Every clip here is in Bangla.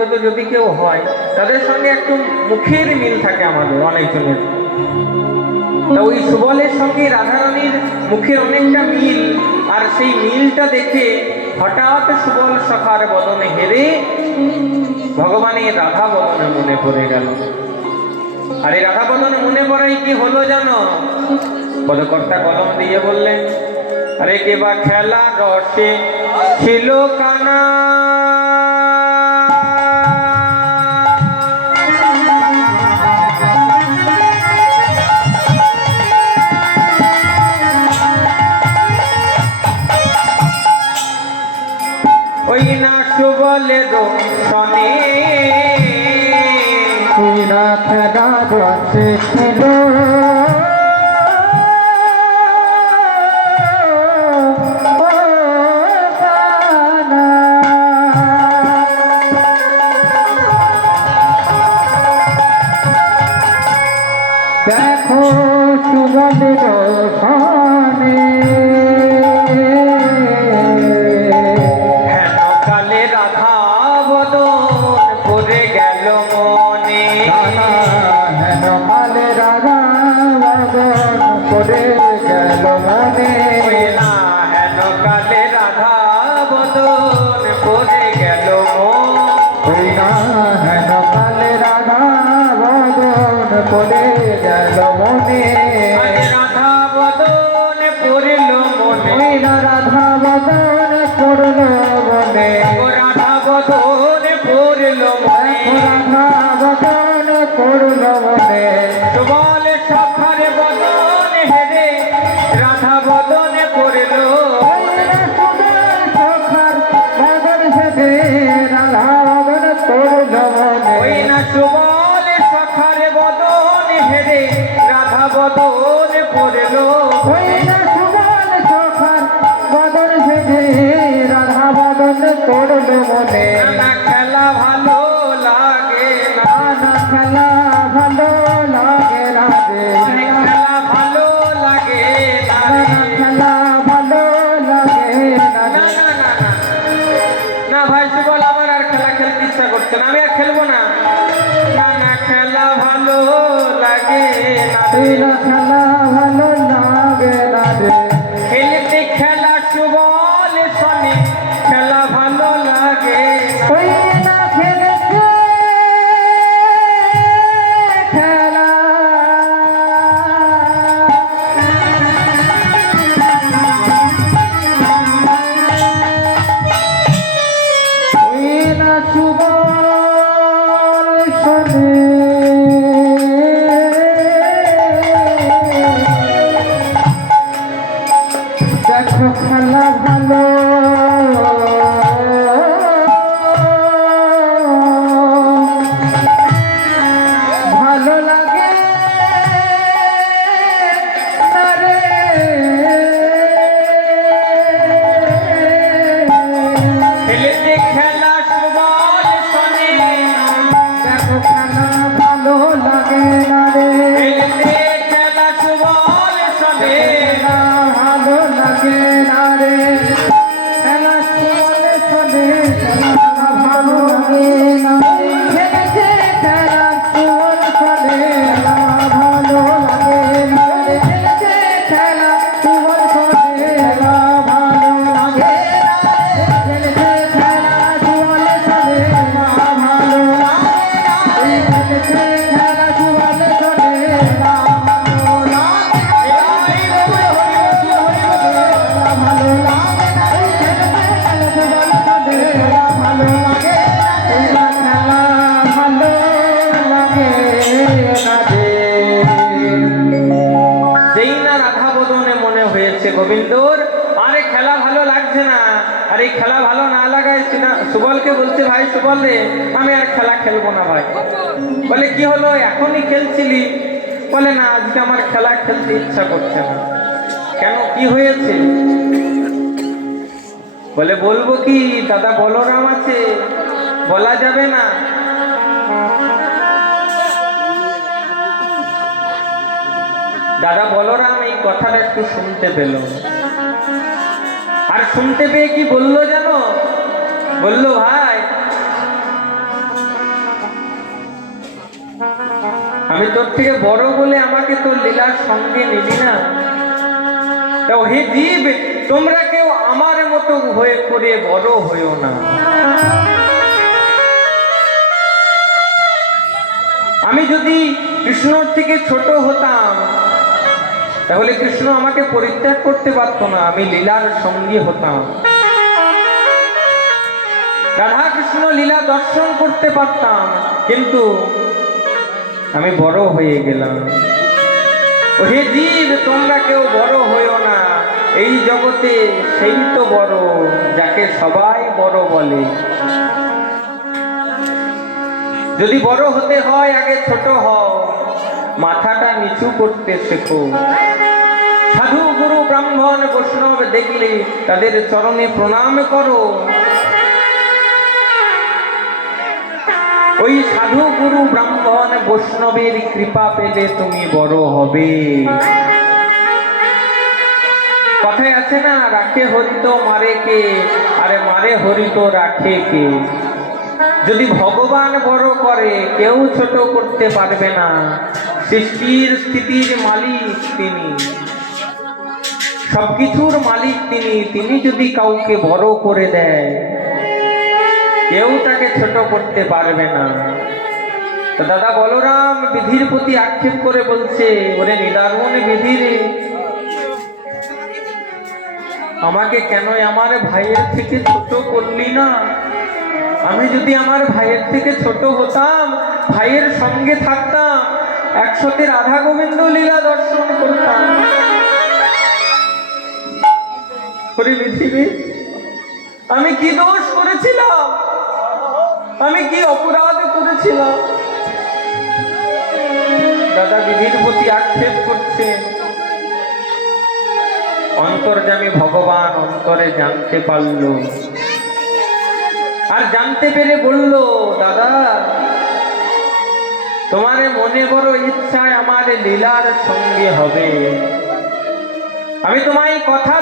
অন্তত যদি কেউ হয় তাদের সঙ্গে একটু মুখের মিল থাকে আমাদের অনেকজনের। তা ওই সুবলের সঙ্গে রাধারানীর মুখের অনেকটা মিল, আর সেই মিলটা দেখে হঠাৎ সুবল সখার বদনে হেরে ভগবানের রাধা বদনে মনে পড়ে গেল। আর এই রাধা বদনে মনে পড়াই কি হলো জানো? পদকর্তা কলম দিয়ে বললেন, আরে কে বা খেলা রসে ছিল কানা, ওই না সুবলে রোশনে তুই না খেলা রসে ছিল দেখো সুবলের রসনে হেন কালে রাধা বদন পড়ে গেল মনে, হেন কালে রাধা বদন পড়ে গেল মনে, ওই না হেন কালে রাধা বদন পড়ে গেল মনে, ওই না হেন কালে রাধা বদন পড়ে গেল মনে, রাধা বদন পড়ল মনে, ওই না রাধা বদন পড়ল মনে, রাধা বদন পড়ল মনে, রাধা বদন পড়ল মনে, সুবল সখার বদন হেরে রাধা বদন পড়ল, ওই না সুবল সখার বদন হেরে রাধা বদন পড়ল মনে, ওই না সুবল সখার বদন হেরে রাধা বদন পড়ল, ওই না সুবল সখার বদন হেরে রাধা বদন পড়ল মনে, না খেলা ভালো লাগে না, না খেলা ভালো লাগে রাধে, খেলা ভালো লাগে না, না খেলা ভালো লাগে না রাধে, না না না না ভাই সুবল, আমার আর খেলা খেলতে ইচ্ছা করছে না, আমি আর খেলবো না, না না খেলা ভালো লাগে না, না খেলা ভালো লাগে রাধে, খেলতে খেলা সুবল শনি খেলা ভালো লাগে না, ওই না খেলেছে খেলা ওই না সুবল শোনে দেখো খেলা ভালো ভালো লাগে না রে, খেলতে খেলা সুবল শনি দেখো খেলা ভালো লাগে না রে, খেলতে খেলা সুবল শনি খেলা ভালো লাগে না রে, খেলা চলে চলে খেলা ভালো লাগে না রে, খেলেছে খেলা চলে চলে খেলা ভালো লাগে না রে, খেলেছে খেলা চলে চলে খেলা ভালো লাগে না রে, খেলেছে খেলা চলে চলে খেলা ভালো লাগে না রে, খেলেছে খেলা চলে চলে খেলা ভালো লাগে যেই না রাধা বদনে মনে হয়েছে গোবিন্দর আরে খেলা ভালো লাগছে না, আর এই খেলা ভালো না লাগায় সুবলকে বলছে, ভাই সুবল রে আমি আর খেলা খেলবো না ভাই। বলে কি হলো, এখনই খেলছিলি? বলে না আজকে আমার খেলা খেলতে ইচ্ছা করছে না। কেন, কি হয়েছে? বলে বলবো কি দাদা, বলরাম আছে, বলা যাবে না। দাদা বলরাম এই কথাটা একটু শুনতে পেল, আর শুনতে পেয়ে কি বললো জানো? বললো ভাই তোর থেকে বড় বলে আমাকে তোর লীলার সঙ্গে নিবি না? তাও হে জীব, তোমরা কেউ আমার মতো হয়ে করে বড় হয়েও না। আমি যদি কৃষ্ণর থেকে ছোট হতাম তাহলে কৃষ্ণ আমাকে পরিত্যাগ করতে পারতো না, আমি লীলার সঙ্গী হতাম। রাধা কৃষ্ণ লীলা দর্শন করতে পারতাম, কিন্তু আমি বড় হয়ে গেলাম। হে জীব, তোমরা কেউ বড় হইও না। এই জগতে সেই তো বড় যাকে সবাই বড় বলে। যদি বড় হতে হয় আগে ছোট হও, মাথাটা নিচু করতে শেখো। সাধু গুরু ব্রাহ্মণ বৈষ্ণব দেখলে তাদের চরণে প্রণাম করো। ওই সাধু গুরু ব্রাহ্মণ বৈষ্ণবের কৃপা পেলে তুমি বড় হবে। কথায় আছে না, রাখে হরিত মারে কে, আরে মারে হরিত রাখে কে। যদি ভগবান বড় করে কেউ ছোট করতে পারবে না। সৃষ্টির স্থিতির মালিক তিনি, সবকিছুর মালিক তিনি। তিনি যদি কাউকে বড় করে দেয় কেউ তাকে ছোট করতে পারবে না। তো দাদা বলরাম বিধির প্রতি আক্ষেপ করে বলছে, ওরে নিদারুণ বিধি রে, আমাকে কেন আমার ভাইয়ের থেকে ছোট করলি না? আমি যদি আমার ভাইয়ের থেকে ছোট হতাম, ভাইয়ের সঙ্গে থাকতাম, একসাথে রাধা গোবিন্দ লীলা দর্শন করতাম। আমি কি দোষ করেছিলাম? আমি কি অপরাধ করেছিলাম? দাদা বিধির প্রতি আক্ষেপ করছেন। অন্তর্যামী ভগবান অন্তরে জানতে পারল, আর জানতে পেরে বলল, দাদা তোমার মনে বড় ইচ্ছায় আমার লীলার সঙ্গে হবে। আমি তোমায় কথা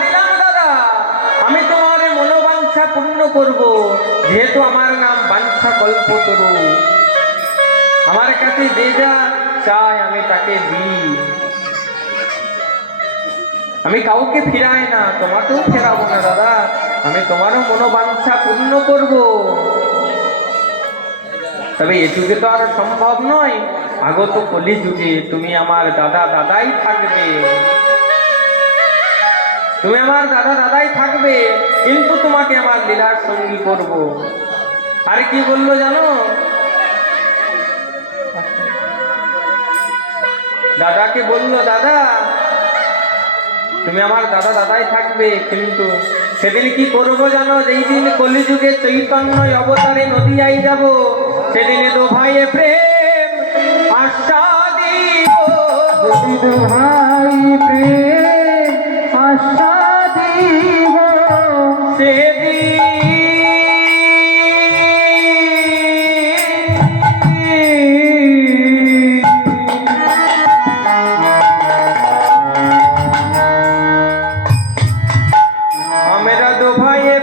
দিলাম দাদা, আমি তোমার মনোবাঞ্ছা পূর্ণ করব। যেহেতু আমার নাম বাঞ্ছা কল্পতরু, আমার কাছে যে যা চায় আমি তাকে দিই। আমি কাউকে ফিরাই না, তোমাকেও ফেরাবো না দাদা। আমি তোমারও মনোবাঞ্ছা পূর্ণ করব। তবে এ যুগে তো আর সম্ভব নয়, আগত কলি যুগে তুমি আমার দাদাই থাকবে। তুমি আমার দাদাই থাকবে, কিন্তু তোমাকে আমার লীলার সঙ্গী করব। আর কি বললো জানো? দাদাকে বললো, দাদা তুমি আমার দাদাই থাকবে, কিন্তু সেদিন কি করবো জানো? যেই দিন কলিযুগে চৈতন্য অবতারে নদিয়ায় যাব, সেদিন দো ভাইয়ে প্রেম আস্বাদিব। দো ভাই প্রেম আস্বাদিব, সেদিন আমরা দো ভাইয়ে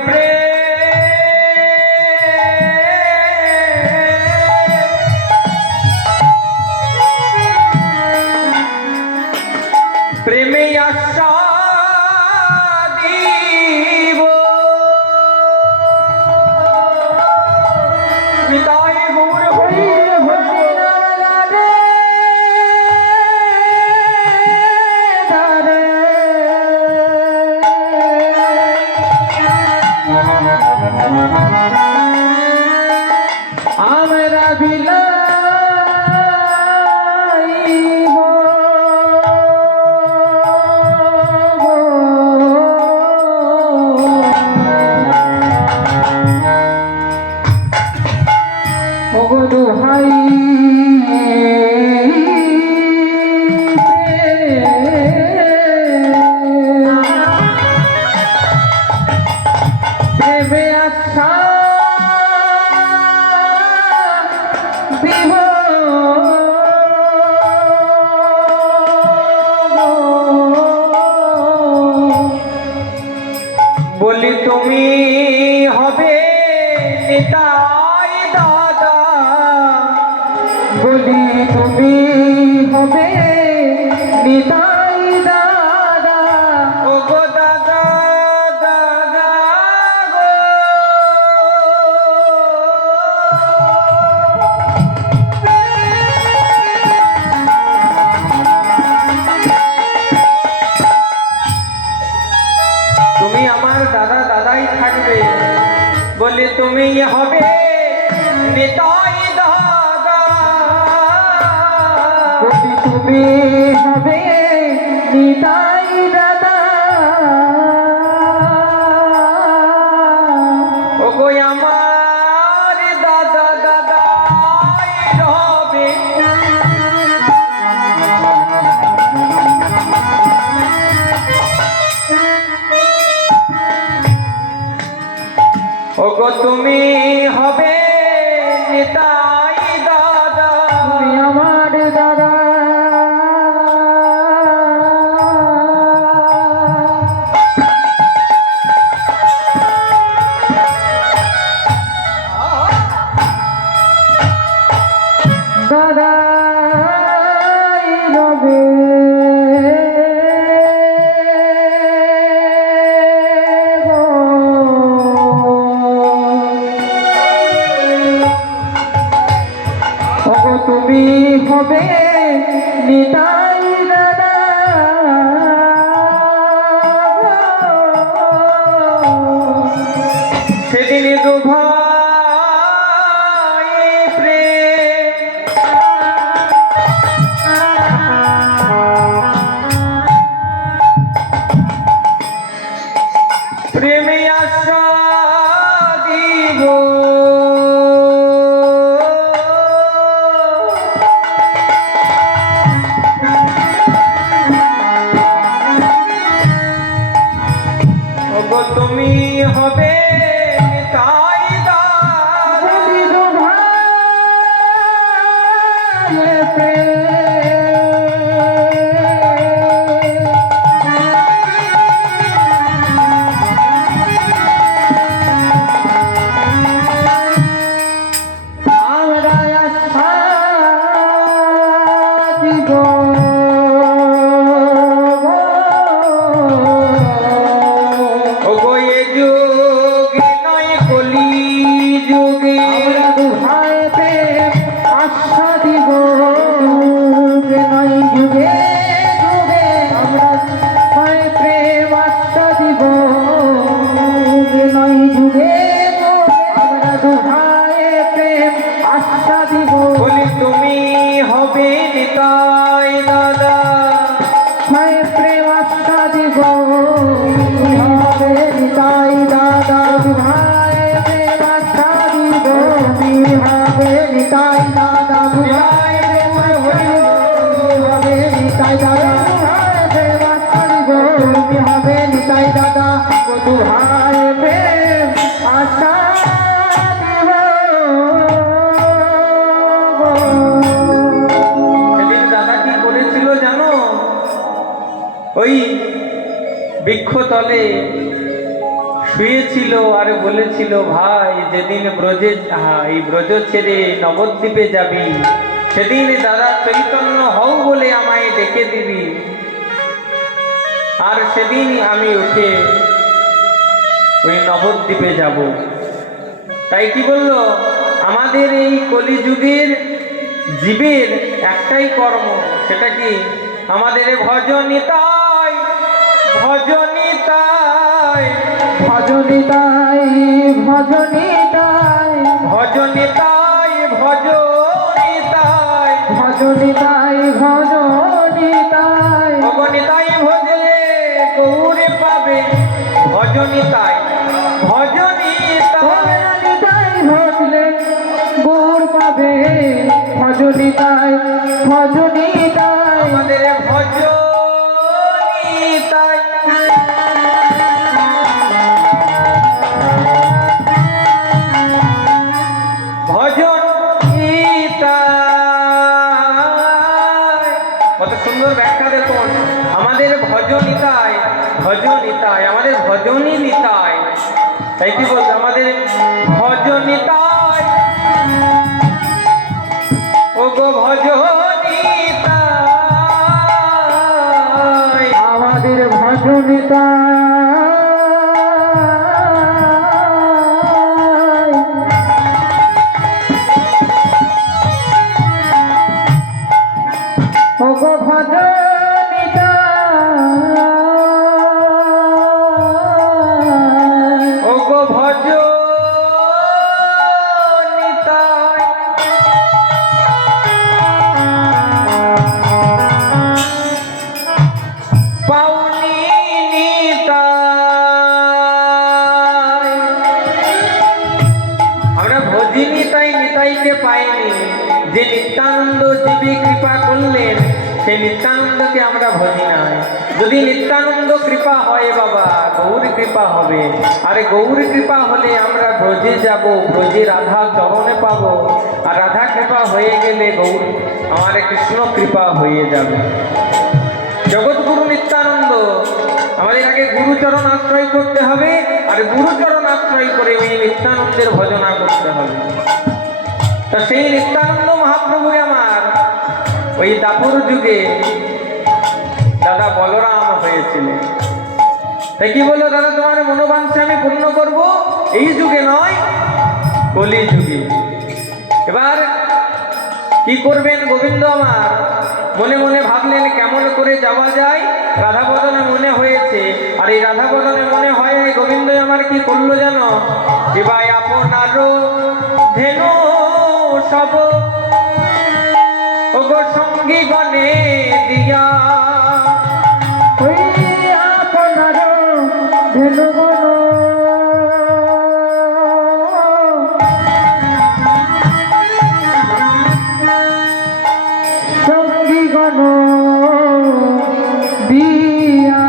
প্রেমে আস্বাদিব। নিতাই গৌর হরি আমরা বিলাইব ওগো দোহাই প্রেমে আশা দিব বলি তুমি হবে নিতাই দাদা, নিতাই দাদা ও গো দাদা দাদা গো। তুমি আমার দাদা দাদাই থাকবে বলে তুমি হবে নিতাই দাদা। যদি তুমি হবে নিতাই দাদা ও গো আমার দাদা দাদাই হবে। ও গো তুমি হবে নিতাই দাদা। তুমি আমার দাদা দাদাই রবে তুমি হবে নিতাই দাদা সেদিন দু ভাই প্রেমে আশা দিব তুমি হবে নিতাই দাদা। আমরা আশা দিব ও গো এ যুগে নয় কলি যুগে আমরা দুহাই প্রেম আশা দিব যুগে নয় যুগে যুগে আমরা দুহাই প্রেম আশা দিব যুগে নয় যুগে আমরা দুহাই প্রেম আশা দিব বলি তুমি হবে নিতাই দাদা। দুহাই প্রেম আশা দিব তুমি হবে নিতাই দাদা দুহাই প্রেম আশা দিব তুমি হবে নিতাই দাদা দুহাই প্রেম হবে নিতাই দাদা দুহাই প্রেম আশা দিব তুমি হবে নিতাই দাদা দুহাই প্রেম আশা দিব সেদিন দাদা কি করেছিল জানো? ওই বৃক্ষতলে শুয়েছিল আর বলেছিল ভাই যেদিন এই ব্রজ ছেড়ে নবদ্বীপে যাবি সেদিন দাদা চৈতন্য হও বলে আমায় ডেকে দিবি আর সেদিন আমি উঠে ওই নবদ্বীপে যাব। তাই কি বললো আমাদের এই কলিযুগের জীবের একটাই কর্ম, সেটা কি আমাদের ভজনিতাই ভজনিতাই ভজনিতাই ভজনিতাই ভজনিতাই ভজনিতাই ভজনিতাই ভজনিতাই ভজনিতাই ভজলে গৌরে পাবে ভজনিতাই ভজনিতাই ভজনিতাই ভজলে গৌর পাবে ভজনিতাই ভজনিতাই আমাদের ভজনিতাই ভজন কত সুন্দর ব্যাখ্যা দেখুন। আমাদের ভজনিতাই ভজনিতাই আমাদের ভজনই নিতাই। তাই কি বলছে আমাদের ভজনিতাই ও গো ভজনিতাই নিতাই ও গো ভজ নিতাই ও গো ভজ নিতাই পাউনি নিতাই আমরা ভজি নিতাই নিতাইকে পাইনি, যে নিত্যানন্দ জীবে কৃপা করলেন সেই নিত্যানন্দকে আমরা ভজি নাই। যদি নিত্যানন্দ কৃপা হয় বাবা, গৌর কৃপা হবে। আরে গৌর কৃপা হলে আমরা ব্রজে যাব, ব্রজে রাধা চরণে পাবো, আর রাধা কৃপা হয়ে গেলে গৌর আমার কৃষ্ণ কৃপা হয়ে যাবে। জগৎগুরু নিত্যানন্দ, আমাদের আগে গুরুচরণ আশ্রয় করতে হবে, আর গুরুচরণ আশ্রয় করে ওই নিত্যানন্দের ভজনা করতে হবে। তো সেই নিত্যানন্দ মহাপ্রভু আমার ওই দাপর যুগে দাদা বলরাম হয়েছিলেন। তাই কি বললো, দাদা তোমার মনোবাঞ্ছা আমি পূর্ণ করব, এই যুগে নয় কলি যুগে। এবার কি করবেন গোবিন্দ আমার মনে মনে ভাবলেন কেমন করে যাওয়া যায়। রাধা বদনে মনে হয়েছে, আর এই রাধা বদনে মনে হয় গোবিন্দ আমার কি করলো জানো, এবার আপনার ধেনু সব ওগো সঙ্গী গণে দিয়া, ওই আপনার ধেনুগণ সঙ্গীগণ দিয়া,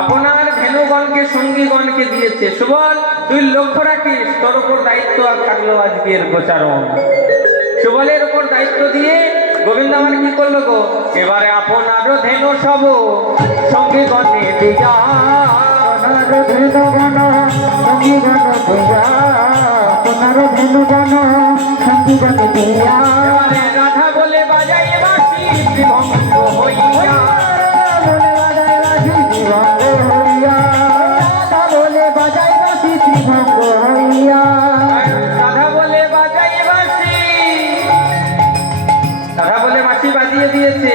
আপনার ধেনুগণকে সঙ্গীগণকে দিয়েছে। সুবল তুই লক্ষ্য রাখিস, তোর উপর দায়িত্ব আর থাকলো আজকের গোচারণ। সুবলের উপর দায়িত্ব দিয়ে গোবিন্দ আমার কি করলো গো, এবারে আপনার ধেনু সব সঙ্গীগণে দিয়া, আপনার ধেনুগণ সঙ্গীগণ দিয়া, আপনার ধেনুগণ সঙ্গীগণ দিয়া, এবারে রাধা বলে বাজাই বাঁশি ত্রিভঙ্গ হইয়া, বলে বাজাই বাঁশি ত্রিভঙ্গ হইয়া, রাধা বলে বাজাই বাঁশি ত্রিভঙ্গ হইয়া, রাধা বলে বাজাই বাঁশি, রাধা বলে বাঁশি বাজিয়ে দিয়েছে।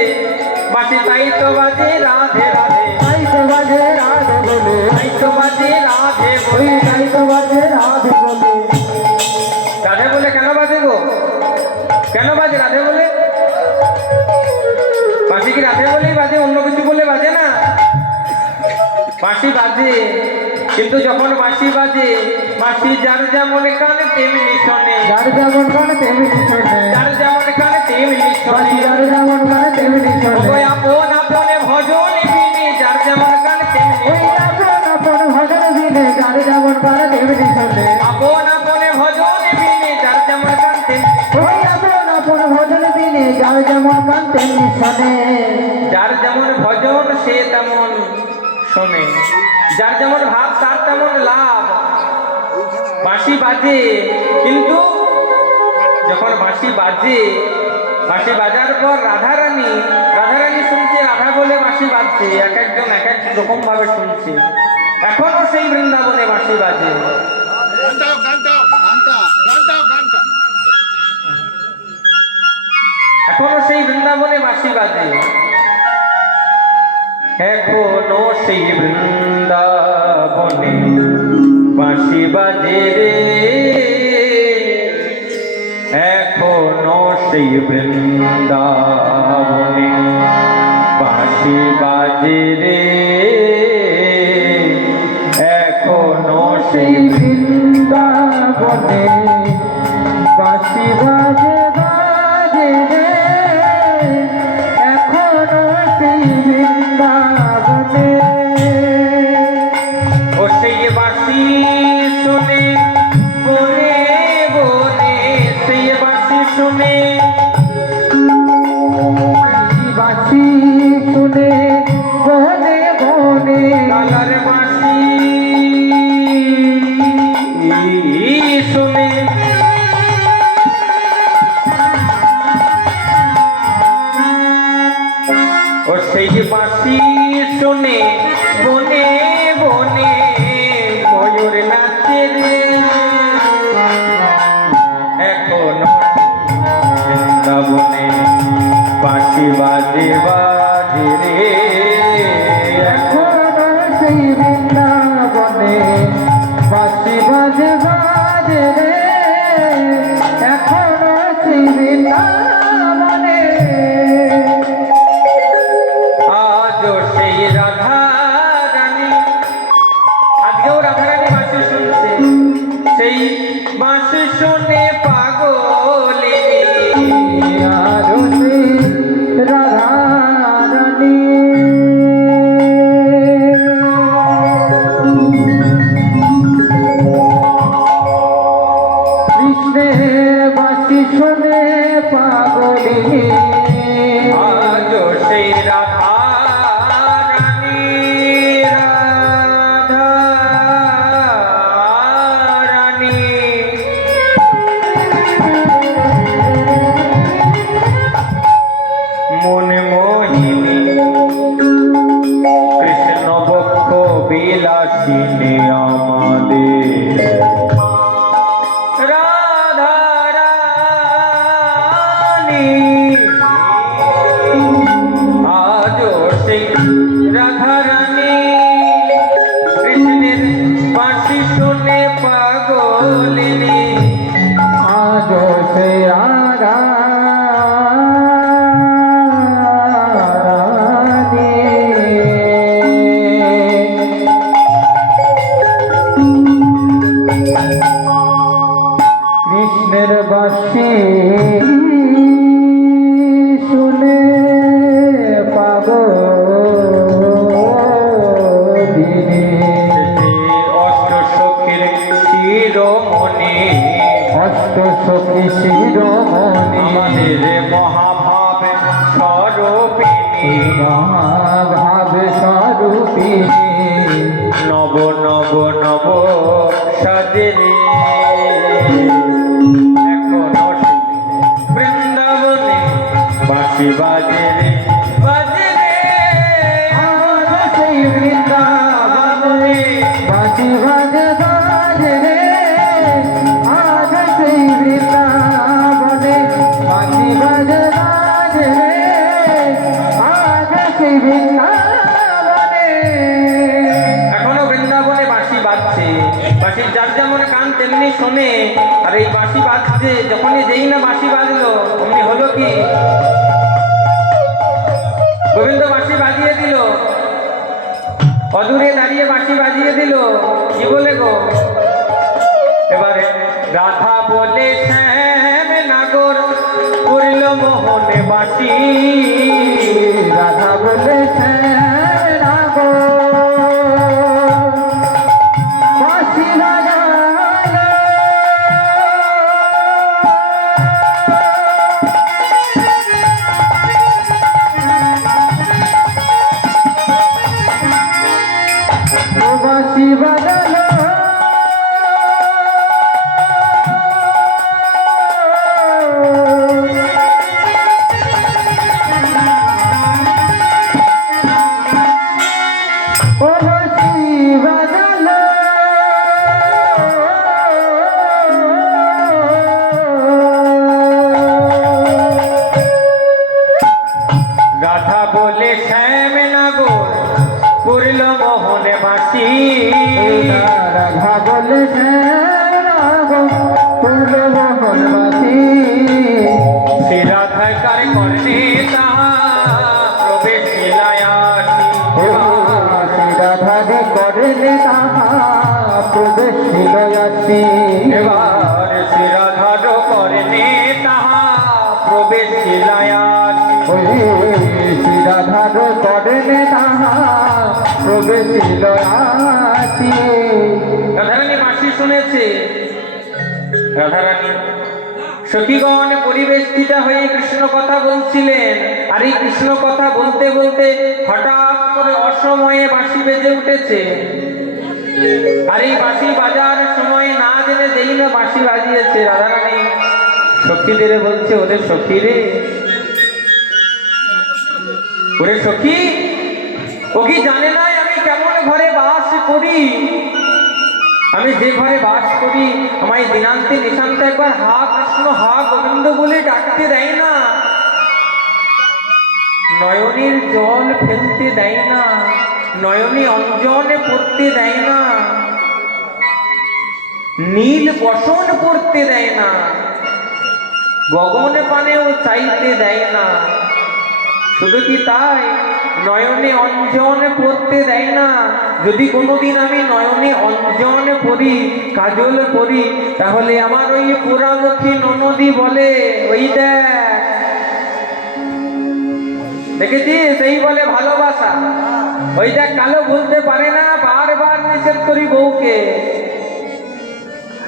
বাঁশি তাই তো বাজে রাধে রাধে, তাই তো বাজে রাধে বলে, তাই তো বাজে রাধে ওই বলে। তাই তো বাজে রাধে বলে, রাধে বলে কেন বাজে গো, কেন বাজে রাধে বলে? বাঁশি কি রাধে বলেই বাজে, অন্য কিছু বলে বাজে না? বাঁশি বাজে, কিন্তু যখন বাঁশি বাজে, বাঁশি যার যেমন কানে তেমনি শোনে, যার যেমন কানে তেমনি শোনে, যার যেমন কানে তেমনি বাঁশি শোনে। যার যেমন কানে তেমনি শোনে, ওই আপন আপনে ভজন বিনে যার যেমন কানে তেমনি, ওই আপন আপন ভজন দিলে যার যেমন কানে তেমনি শোনে, আপন আপনে ভজন বিনে যার যেমন কান তেমনি, ওই আপন আপন ভজন দিলে যার যেমন কান তেমনি শোনে, যার যেমন ভজন সে তেমন শোনে, যার যেমন ভাব তার তেমন লাভ। বাঁশি বাজে, কিন্তু যখন বাঁশি বাজে, বাঁশি বাজার পর রাধারানী শুনছে রাধা বলে বাঁশি বাজছে, এক একজন এক এক রকম ভাবে শুনছে। এখনো সেই বৃন্দাবনে বাঁশি বাজে। এখনো সেই বৃন্দাবনে বাঁশি বাজে, এখনো সেই বৃন্দাবনে বাঁশি বাজে রে, এখনো সেই বৃন্দাবনে বাঁশি বাজে রে, এখনো সেই সেই বৃন্দাবনে বাঁশি বাজে বাজে রে, এখনো সেই বৃন্দাবনে, ও সেই বাঁশি শুনে বনে বনে, সেই বাঁশি শুনে, বাঁশি শুনে বনে বনে, লালার বাঁশি শুনে, ও সেই বাঁশি শুনে রে এখনো বৃন্দাবনে বাঁশি বাজে বাজে রে এখনো সেই বৃন্দাবনে বাঁশি বাজে বাজে রে এখনো সেই বৃন্দাবনে আজও সেই রাধা রানী আজকেও রাধা রানী বাঁশি শুনছে সেই বাঁশি শুনে পাগলিনী আরো সেই রাধা রানী কৃষ্ণের বাঁশি শুনে পাগলিনী আজও সেই রাধা রানী রাধা রানী মনে মোহিনী কৃষ্ণ বক্ষ বিলাসিনী আমাদের রাধা রানী আজও সেই রাধা রানী কৃষ্ণের বাঁশি শুনে পাগলিনী আজ সে রাধা রানী কৃষ্ণের বাঁশি শুনে পাগলিনী অষ্ট সখীর শিরোমণি অষ্ট সখী শিরোমণি আমাদের মহাভাব স্বরূপিণী মহাভাব স্বরূপিণী নব নব নব সাজরে এখনো বৃন্দাবনে বাঁশি বাজে রে বাজে রে আজ সেই বৃন্দাবনে বাঁশি বাজে বাজে রে আজ সেই বৃন্দাবনে বাঁশি বাজে বাজে রে আজ সেই বৃন্দাবনে এখনো বৃন্দাবনে বাঁশি বাজছে বাঁশির যার যেমন কান তেমনি শোনে আর এই বাঁশি বাজছে যখনই যেই না বাঁশি বাজলো অমনি হলো কি গোবিন্দ বাঁশি বাজিয়ে দিল অদূরে দাঁড়িয়ে বাঁশি বাজিয়ে দিল কি বলে গো এবারে রাধা বলে শ্যাম নাগর করিল মোহনে বাঁশি রাধা বলে রাগো বাঁশি বাজালো ও বাঁশি বাজালো ও বাঁশি বাজালো রাধা বলে শ্যাম নাগর করিল মোহনে বাঁশি রাধা বলে রাগো ফুল মোহন বাসি সে রাধাকার কর্ণে তাহা প্রবেশ লীলায়াসি রাধারে করলে তাহা প্রবেশ আসি এবার সে রাধার কর্ণে তাহা প্রবেশ লীলায়াসি ওই রাধার করলে তাহা প্রবেশ আসি রাধারানী বাঁশি শুনেছে রাধারানী সখীগণ পরিবেষ্টিত হয়ে কৃষ্ণ কথা বলছিলেন আর এই কৃষ্ণ কথা বলতে বলতে হঠাৎ করে অসময়ে বাঁশি বেজে উঠেছে আর এই বাঁশি বাজার সময় না জেনে যেই না বাঁশি বাজিয়েছে রাধারানী সখীদের বলছে ওদের সখী রে ওরে সখী ও কি জানে না আমি কেমন ঘরে বাস করি আমি যে ঘরে বাস করি আমায় দিনান্তে নিশান্তে একবার হা কৃষ্ণ হা গোবিন্দ বলে ডাকতে দেয় না, নয়নের জল ফেলতে দেয় না, নয়নে অঞ্জনে পড়তে দেয় না, নীল বসন পড়তে দেয় না, গগনে পানেও চাইতে দেয় না। শুধু কি তাই, নয়নে অঞ্জনে পড়তে দেয় না। যদি কোনোদিন আমি নয়নে অঞ্জনে পড়ি, কাজল পড়ি, তাহলে আমার ওই পোড়ামুখী ননদি বলে, ওই দেখেছিস, এই বলে ভালোবাসা। ওই দেখ, কালো ভুলতে পারে না, বারবার নিষেধ করি বউকে।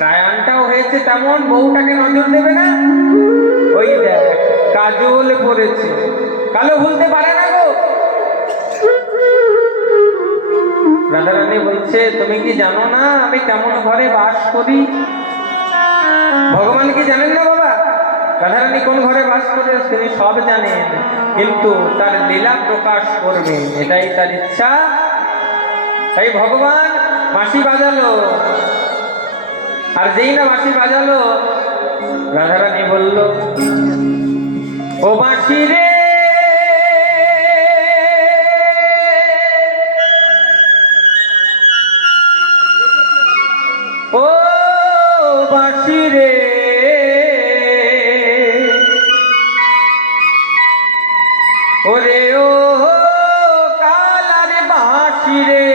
গায়ানটাও হয়েছে তেমন, বউটাকে নজর দেবে না। ওই দেখ, কাজল পড়েছে, কালো ভুলতে পারে না গো। রাধারানী বলছে, তুমি কি জানো না আমি কেমন ঘরে বাস করি? ভগবান কি জানেন না বাবা? রাধারানী কোন ঘরে বাস করে তিনি সব জানেন, কিন্তু তার লীলা প্রকাশ করবেন, এটাই তার ইচ্ছা। তাই ভগবান বাঁশি বাজালো, আর যেই না বাঁশি বাজালো, রাধারানী বলল, ও বাঁশি রে, ও বাঁশি রে, ওরে ও কালার বাঁশি রে,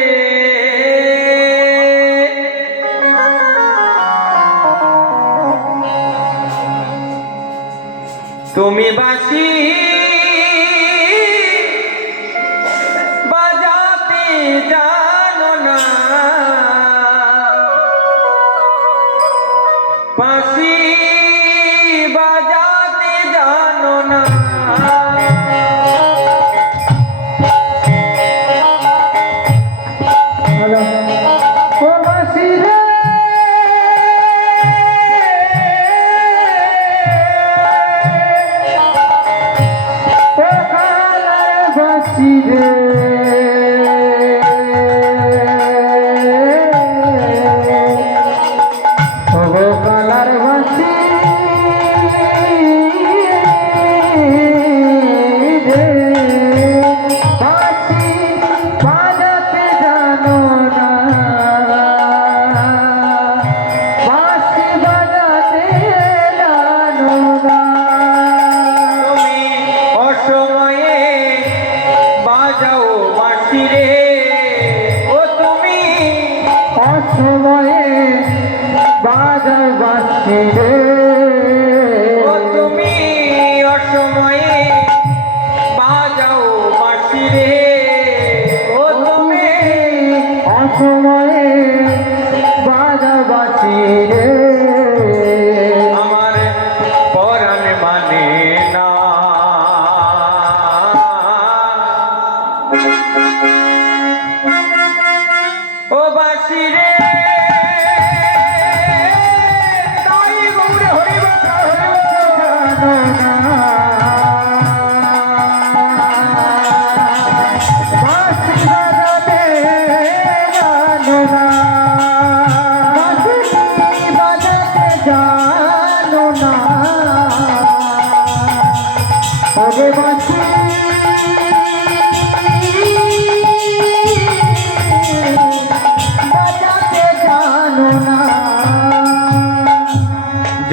তুমি বাঁশি বাজাতে জানো না, বাঁশি বাজাতে জানো না। ও বাঁশি রে, ও কালার বাঁশি রে, ও কালার বাঁশি রে, বাঁশি বাজাতে জানো না, বাঁশি বাজাতে জানো না। তুমি অসময়ে বাজাও বাঁশি রে, ও তুমি অসময়ে বাজাও বাঁশি রে, ও তুমি অসময়ে বাজাও বাঁশি রে, ও তুমি অসময়ে বাজাও বাঁশি রে, আমার পরাণ মানে না। ও বাঁশি রে, তাই গৌরে হরিবল জানো না, বাঁশি বাজাতে জানো না, বাঁশি বাজাতে জানো না, ওরে বাঁশি বাজাতে জানো না।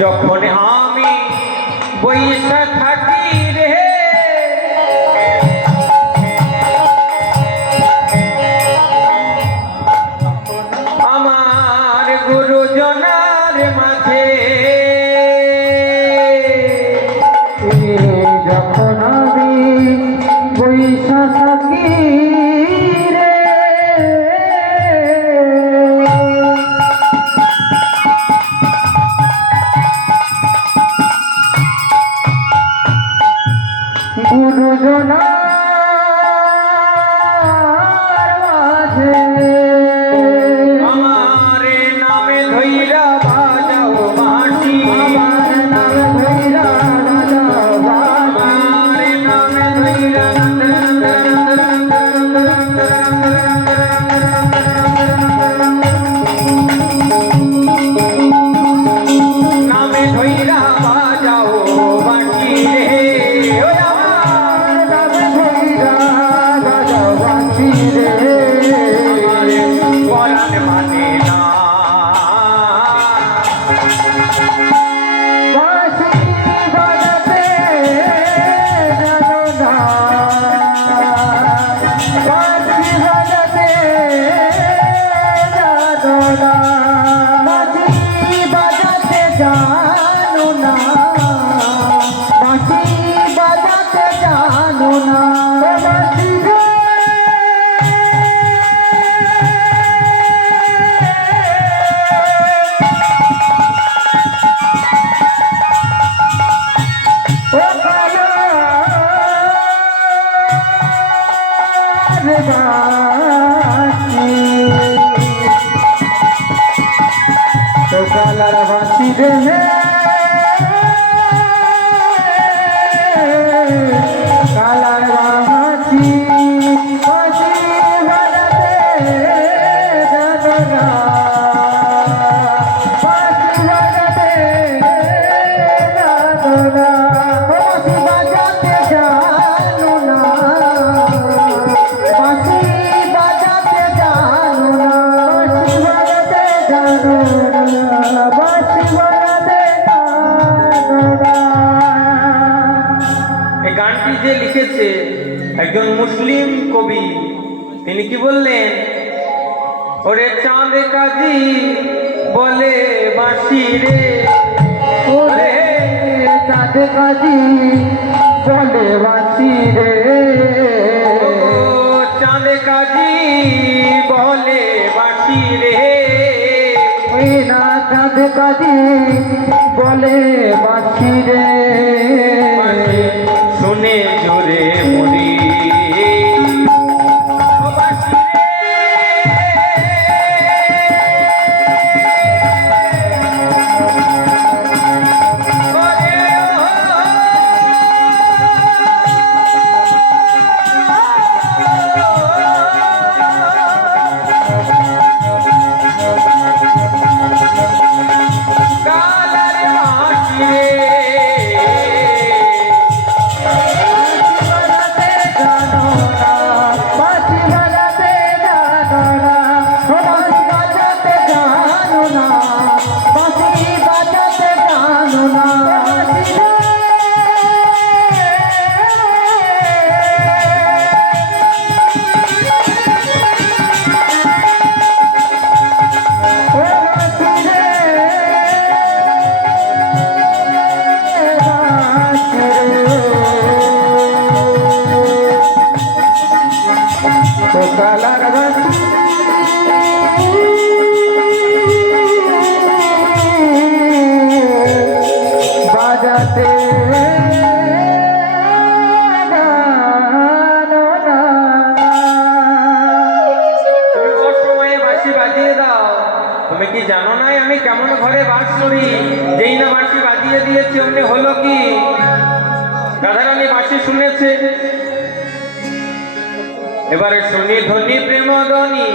যখন আমি বৈশা থাকি রে, আমার গুরুজনার মাঝে, যখন আমি বৈশা থাকি রে, গুরুজনার মাঝে, আমার নামে ধৈরা বাজাও বাঁশি, আমার নাম ধৈরা বাজাও বাঁশি, আমার নামে ধৈরা বাঁশি বাজাতে জানো না, বাঁশি বাজাতে জানো না, বাঁশি বাজাতে জানো না, বাঁশি বাজাতে জানো না, বাঁশি কালার বাঁশি রে কালার বাঁশি বাঁশি বাজাতে জানো না, বাঁশি বাজাতে জানো না, বাঁশি বাজাতে জানো না, বাঁশি বাজাতে জানো না, বাঁশি বাজাতে জানো না, বাঁশি বাজাতে জানো না। এই গানটি যে লিখেছে একজন মুসলিম কবি, তিনি কি বললেন? ওরে চাঁদ কাজী বলে বাঁশি রে, ওরে চাঁদ কাজী বলে বাঁশি রে, ও চাঁদ কাজী বলে বাঁশি রে, ওই না চাঁদ কাজী বলে বাঁশি রে, বাঁশি শুনে জোরে মরি, ও বাঁশি রে, কালার বাঁশি রে, বাজাতে জানো না, বাঁশি বাজাতে জানো না, বাঁশি বাজাতে জানো না, বাঁশি বাজাতে জানো না, বাঁশি রে। ও বাঁশি রে, বাঁশি রে, ও কালার বাঁশি বাজাতে জানো না। তুমি অসময়ে বাঁশি বাজিয়ে দাও। তুমি কি জানো না আমি কেমন ঘরে বাস করি? যেই না বাঁশি বাজিয়ে দিয়েছি অমনি হলো কি, রাধারানী বাঁশি শুনেছে। এবারে শুনি ধ্বনি প্রেম ধ্বনি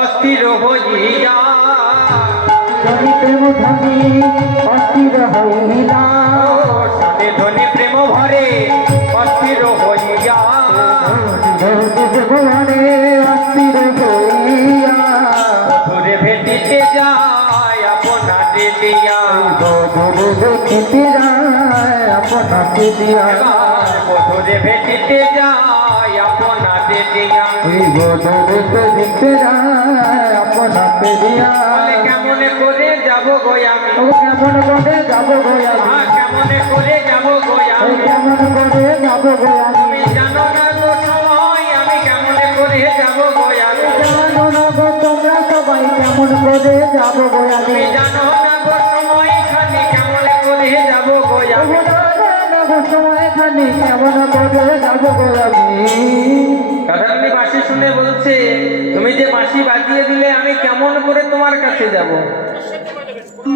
অস্থির হইয়া, ধনী প্রেম ধনী অস্থির হইলা, শুনি ধ্বনি প্রেম ভরে অস্থির হইয়া, ধনী ভুবনে অস্থির হইয়া, মধুরে ভেটিতে যায় আপনাকে দিয়া, বধুরে দেখিতে যায় আপনাকে দিয়া, এবার মধুরে ভেটিতে যায় আপনাকে দিয়া, ওই বধুরে দেখিতে যায় আপনাকে দিয়া, বলে কেমনে করে যাব গো আমি, ও কেমন করে যাবো গোয়া, কেমনে করে যাব গো ও আমি, কেমন করে যাবো গোয়া, তুমি জানো না গো সময় আমি কেমনে করে যাব গো আমি, জানো না গো তোমরা সবাই কেমন করে যাবো গোয়া, তুমি জানো না গো সময় খানি কেমনে করে যাব গো আমি, সময়খানি কেমন করে যাবো গোয়া, রাধারানী বাঁশি শুনে বলছে তুমি যে বাঁশি বাজিয়ে দিলে আমি কেমন করে তোমার কাছে যাব।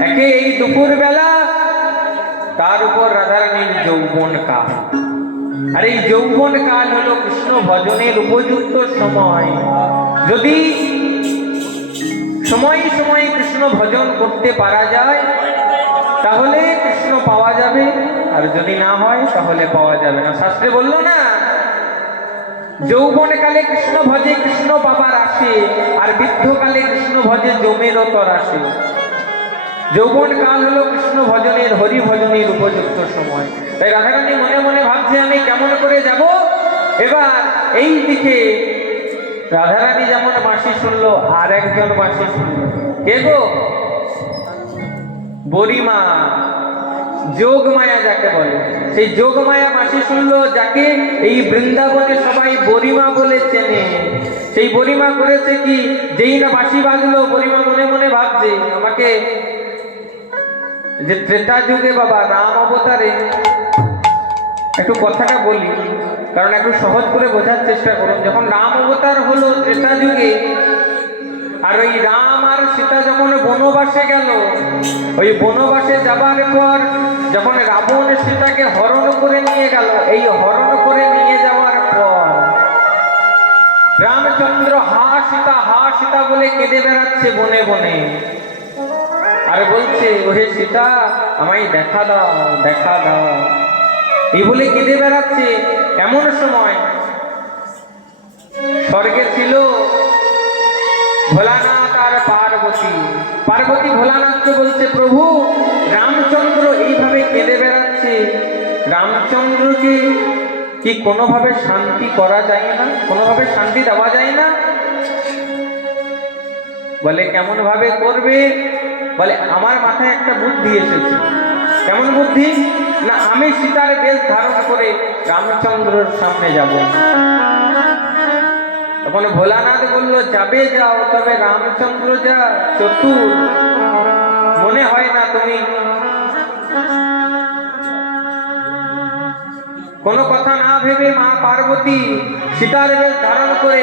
একে এই দুপুর বেলা, তার উপর রাধারানীর যৌবন কাল, আর এই যৌবন কাল হলো কৃষ্ণ ভজনের উপযুক্ত সময়। যদি সময়ে সময়ে কৃষ্ণ ভজন করতে পারা যায় তাহলে কৃষ্ণ পাওয়া যাবে, আর যদি না হয় তাহলে পাওয়া যাবে না। শাস্ত্রে বললো না, যৌবনকালে কৃষ্ণ ভজে কৃষ্ণ পাবার আসে, আর বৃদ্ধকালে কৃষ্ণ ভজে জমের তর আসে। যৌবন কাল হলো কৃষ্ণ ভজনের হরি ভজনের উপযুক্ত সময়। তাই রাধারানী মনে মনে ভাবছে আমি কেমন করে যাব। এবার এই দিকে রাধারানী যেমন বাঁশি শুনলো, আর একজন বাঁশি শুনলো। কে গো? বরিমা, যোগমায়া যাকে বলে, সেই যোগমায়া বাঁশি শুনলো, যাকে এই বৃন্দাবনে সবাই বরিমা বলে চেনে। সেই বরিমা করেছে কি, যেই না বাঁশি বাজলো, বরিমা মনে মনে ভাবছে আমাকে যে ত্রেতা যুগে বাবা রাম অবতারে, একটু কথাটা বলি কারণ একটু সহজ করে বোঝার চেষ্টা করুন। যখন রাম অবতার হলো ত্রেতা যুগে, আর ওই রাম আর সীতা যখন বনবাসে গেল, ওই বনবাসে যাবার পর যখন রাবণ সীতাকে হরণ করে নিয়ে গেল, এই হরণ করে নিয়ে যাওয়ার পর রামচন্দ্র হা সীতা বলে কেঁদে বেড়াচ্ছে বনে বনে, আর বলছে ওহে সীতা আমায় দেখা দাও, দেখা দাও, এই বলে কেঁদে বেড়াচ্ছে। এমন সময় স্বর্গে ছিল ভোলানাথ আর পার্বতী ভোলানাথকে বলছে প্রভু রামচন্দ্র এইভাবে কেঁদে বেড়াচ্ছে, রামচন্দ্রকে কি কোনোভাবে শান্তি করা যায় না, কোনোভাবে শান্তি দেওয়া যায় না? বলে কেমন ভাবে করবে? বলে আমার মাথায় একটা বুদ্ধি এসেছে। কেমন বুদ্ধি? না আমি সীতার বেশ ধারণ করে রামচন্দ্রের সামনে যাব। তখন ভোলানাথ বলল যাবে যাও, তবে রামচন্দ্র যা চতুর, মনে হয় না তুমি কোনো কথা না ভেবে মা পার্বতী সীতার বেশ ধারণ করে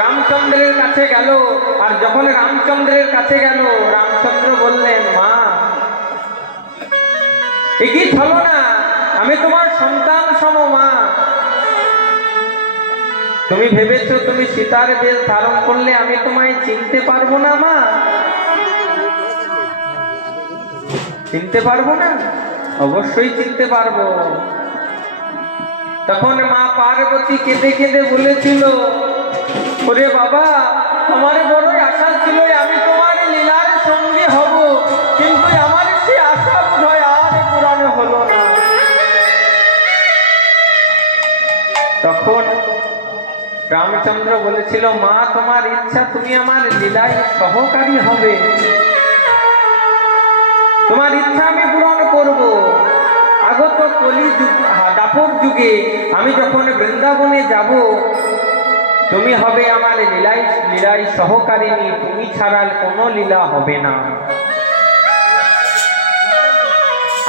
রামচন্দ্রের কাছে গেল। আর যখন রামচন্দ্রের কাছে গেল, রামচন্দ্র বললেন মা এ কি হলো না, আমি তোমার সন্তান সম মা, তুমি ভেবেছো তুমি সীতার বেশ ধারণ করলে আমি তোমায় চিনতে পারবো না মা? চিনতে পারবো না? অবশ্যই চিনতে পারবো। তখন মা পার্বতী কেঁদে কেঁদে বলেছিল ওরে বাবা আমার বড়ই আশা ছিল আমি তোমার লীলার সঙ্গে হব, কিন্তু আমার সে আশা বোধহয় আর পূরণ হলো না। তখন রামচন্দ্র বলেছিল মা তোমার ইচ্ছা, তুমি আমার লীলায় সহকারী হবে, তোমার ইচ্ছা আমি পূরণ করব। আগত কলি দাপর যুগে আমি যখন বৃন্দাবনে যাব, তুমি হবে আমার লীলায় সহকারিণী, তুমি ছাড়া কোনো লীলা হবে না।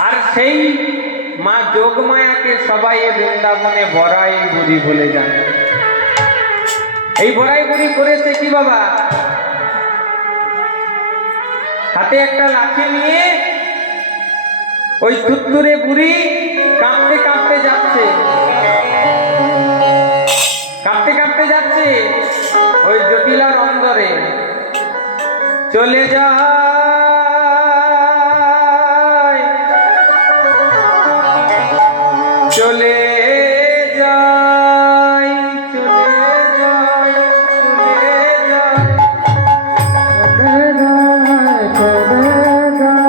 আর সেই মা যোগমায়াকে সবাই বৃন্দাবনে বড়াই বুড়ি বলে জানে। এই বড়াই বুড়ি করেছে কি বাবা? হাতে একটা লাঠি নিয়ে ওই তুত্তুরে বুড়ি কাঁপতে কাঁপতে যাচ্ছে, কাঁপতে কাঁপতে যাচ্ছে ওই জটিলার অন্দরে। চলে যায়, চলে যায়, চলে যায়, চলে যায়,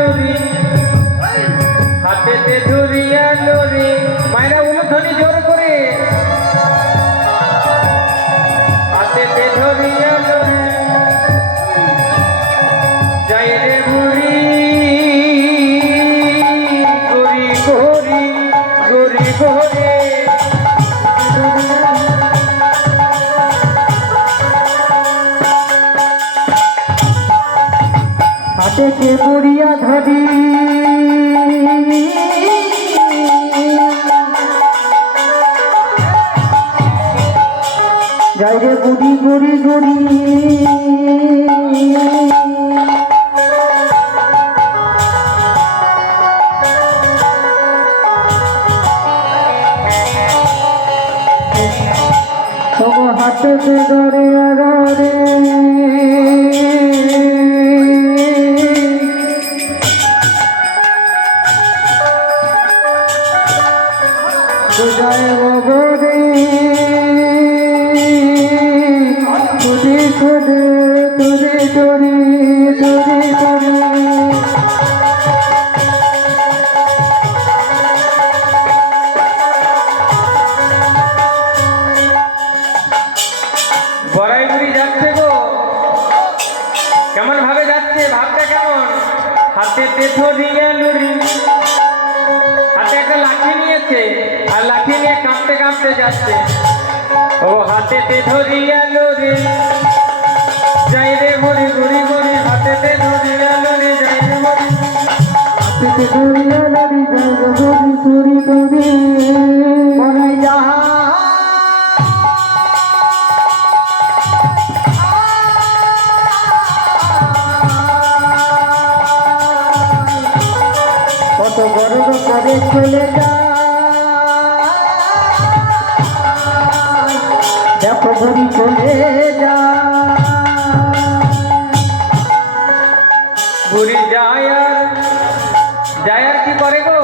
লুরি হাতেতে ধরিয়া লুরি মায়েরা উলুধ্বনি জোর করে হাতেতে ধরিয়া লুরি যাই রে বুড়ি গরি গরি গরি গরে হাতেতে বুড়িয়া ধরি যাই রে বুড়ি গড়ি গড়ি হাতেতে ধরে ধরে বুঝায় বরে তুরে তুরে তুরে তুরে তুরে তুরে বড়াই বুড়ি যাচ্ছে গো কেমন ভাবে যাচ্ছে ভাবটা কেমন হাতেতে ধরিয়া লুরি হাতে একটা লাঠি নিয়েছে আর লাঠি নিয়ে কাঁপতে কাঁপতে যাচ্ছে ও হাতেতে ধরিয়া লুরি যাই রে ঘুরি ঘুরি ঘুরি হাতেতে ধরিয়া লুরি যাই রে ঘুরি হাতেতে ধরিয়া লড়ি যাই গড়ি গড়ি গড়ি মরাই যাহা কত গর্ব করে চলে যায় দেখো ঘুরি চলে যায় ঘুরি যায় আর কি করে গো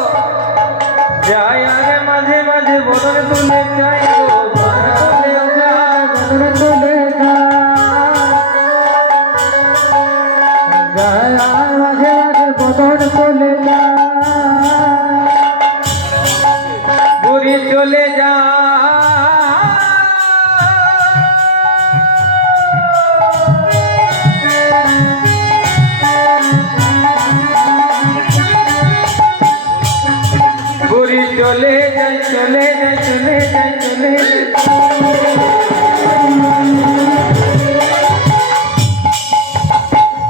যায় আর মাঝে মাঝে বদল তুলে যায় গো বদল তুলে যায় বদল চলে যায় মাঝে মাঝে বদল চলে যায় ঘুরি চলে যায় ঘুরি চলে যায় চলে যায় চলে যায় চলে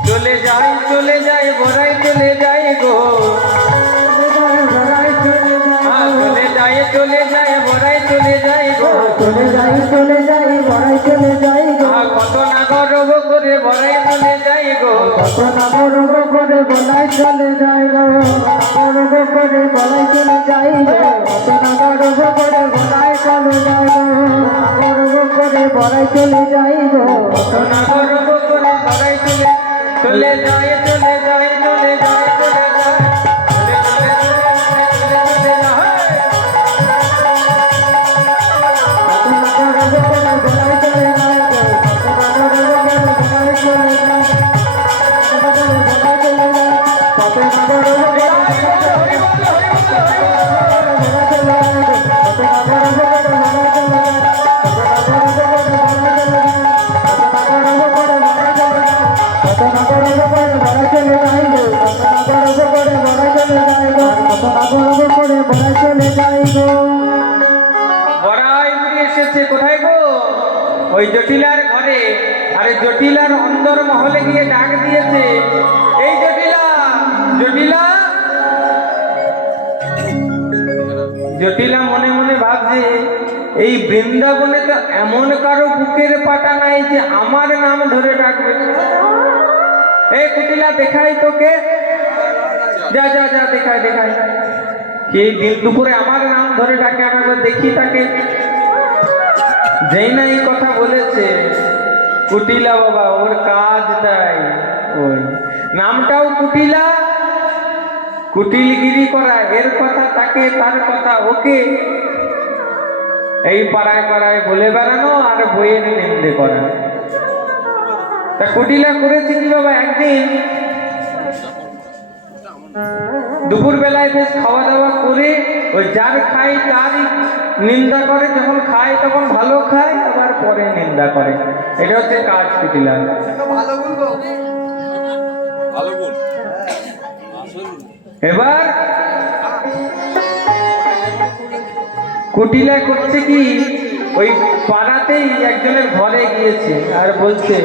চলে যায় চলে যায় বড়াই চলে যায় গো বড়াই চলে যায় চলে যায় বড়াই চলে যায় গো চলে যায় বড়াই চলে যায় গো কত না গর্ব করে বড়াই চলে যায় গো কত না গর্ব করে বড়াই চলে যায় গো গর্ব করে বড়াই চলে যায় গো কত না গর্ব করে বড়াই চলে যায় গো গর্ব করে বড়াই চলে যায় গো কত না গর্ব করে বড়াই চলে যায় চলে যায় চলে যায় চলে যায় চলে চলে চলে চলে যায় কত না গর্ব করে বড়াই চলে যায় গো কত না গর্ব করে বড়াই চলে যায় কত না গর্ব করে বড়াই বুড়ি এসেছে কোথায় গো ওই জটিলার ঘরে আরে জটিলার অন্দর মহলে গিয়ে ডাক দিয়েছে এই জটিলা জটিলা জটিলা মনে মনে ভাবছে এই বৃন্দাবনে তো এমন কারো বুকের পাটা নাই যে আমার নাম ধরে ডাকবে এই কুটিলা দেখাই তোকে যা যা যা দেখাই দেখাই কে দিন দুপুরে আমার নাম ধরে ডাকে আমি একবার দেখি তাকে যেই না এই কথা বলেছে কুটিলা বাবা ওর কাজ তাই ওই নামটাও কুটিলা কুটিলগিরি করা এর কথা তাকে তার কথা ওকে এই পাড়ায় পাড়ায় বলে বেড়ানো আর বইয়ের নিন্দে করা তা কুটিলা করেছে কি বাবা একদিন দুপুরবেলায় বেশ খাওয়া দাওয়া করে ওই যার খায় তারই নিন্দা করে, যখন খায় তখন ভালো খায়, আবার পরে নিন্দা করে। এটা হচ্ছে কাজ কুটিলা। এবার কুটিলা করছে কি, ওই পাড়াতেই একজনের ঘরে গিয়েছে আর বলছে,